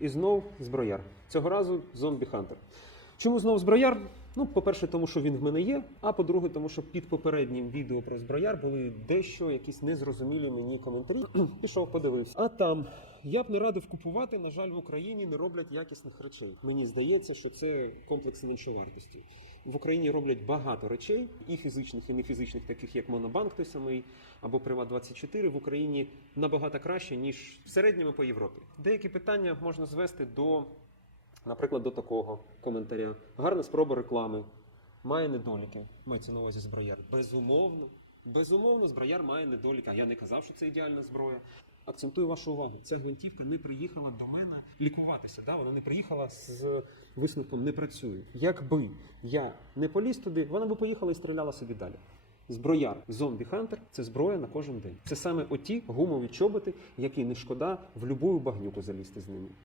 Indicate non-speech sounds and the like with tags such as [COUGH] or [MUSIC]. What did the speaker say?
І знов зброяр. Цього разу зомбі Хантер. Чому знов зброяр? Ну, по-перше, тому що він в мене є. А по-друге, тому що під попереднім відео про зброяр були дещо якісь незрозумілі мені коментарі. [CLEARS THROAT] Пішов, подивився. А там я б не радив купувати. На жаль, в Україні не роблять якісних речей. Мені здається, що це комплекс меншовартості. В Україні роблять багато речей, і фізичних, і нефізичних, таких як Монобанк той самий або Приват 24 в Україні набагато краще ніж в середньому по Європі. Деякі питання можна звести до Наприклад, до такого коментаря. Гарна спроба реклами. Має недоліки. Мається на увазі зброяр. Безумовно. Безумовно, зброяр має недоліки. Я не казав, що це ідеальна зброя. Акцентую вашу увагу. Ця гвинтівка не приїхала до мене лікуватися. Да? Вона не приїхала з висновком не працюю. Якби я не поліз туди, вона би поїхала і стріляла собі далі. Зброяр зомбі Хантер це зброя на кожен день. Це саме оті гумові чоботи, які не шкода в любую багнюку залізти з ними.